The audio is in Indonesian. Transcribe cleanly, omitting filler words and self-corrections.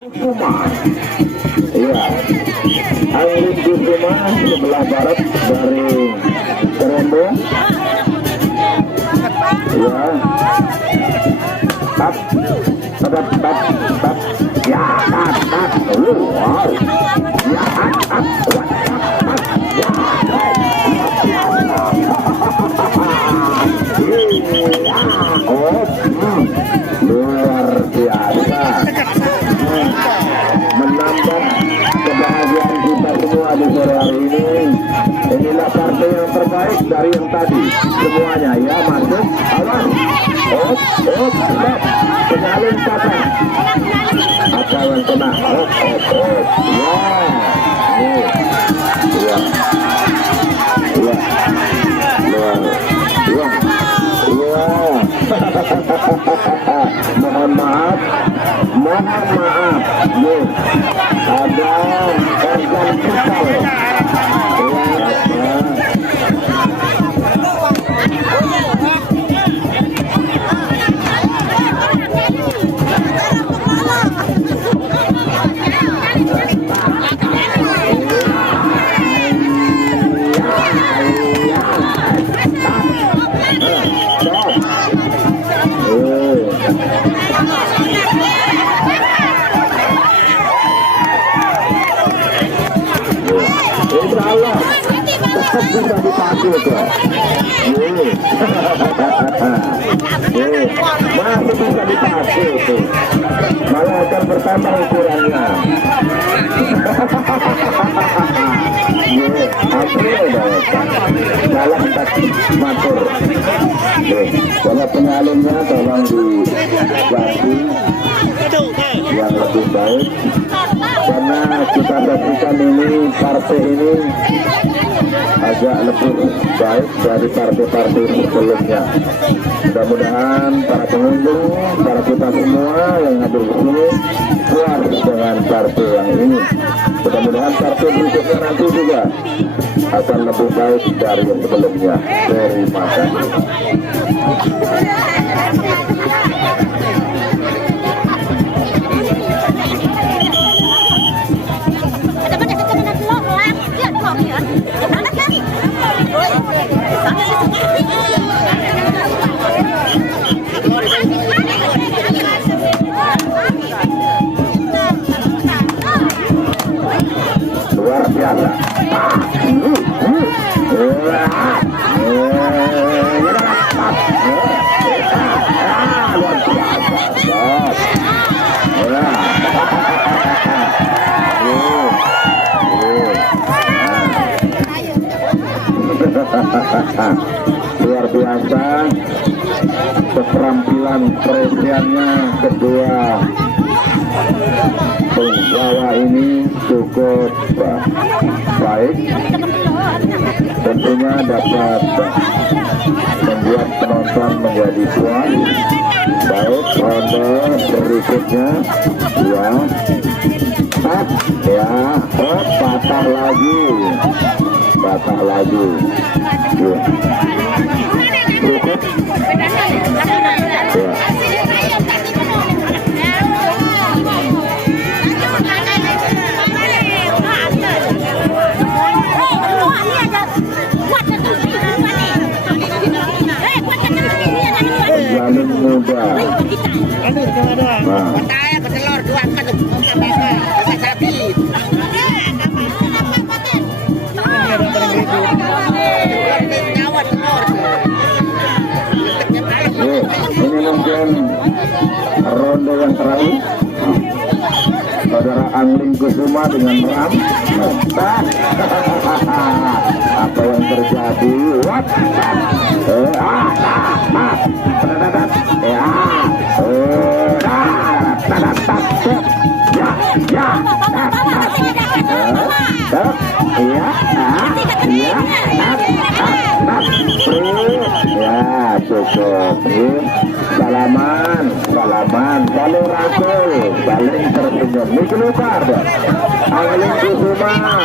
Kusuma, iya, Angling Kusuma sebelah barat dari Serembo, iya, tap, ya, wow, ya, luar biasa. Menambah kebahagiaan kita semua di sore hari ini. Inilah partai yang terbaik dari yang tadi. Semuanya ya, masuk, awas, stop, penyalin patah. Apa yang kena? Mohon maaf, nih ada organ vital. Tetap bisa dipakai kok. Masih bisa dipakai itu. Malah akan bertambah ukurannya. April dalam matur. Kalau penyalinnya tolong diganti yang lebih baik, karena kita saksikan ini partai ini agak lebih baik dari partai-partai sebelumnya. Mudah-mudahan para pengunjung, para kita semua yang hadir di sini puas dengan partai yang ini. Mudah-mudahan partai berikutnya nanti juga akan lebih baik dari yang sebelumnya. Terima kasih. Luar biasa. Luar biasa keterampilan presiannya kedua penggawa ini cukup baik, tentunya dapat membuat penonton menjadi puas. Baik, ronde berikutnya ya, patah lagi ya. Cukup ya. Jalan muda. Ini mungkin ronde yang terakhir. Saudara Angling Kusuma dengan Ram. Apa yang terjadi? What? Ya, cukup. Salaman, saling rangkul, saling tersenyum. Ini keluar, Angling Kusuma.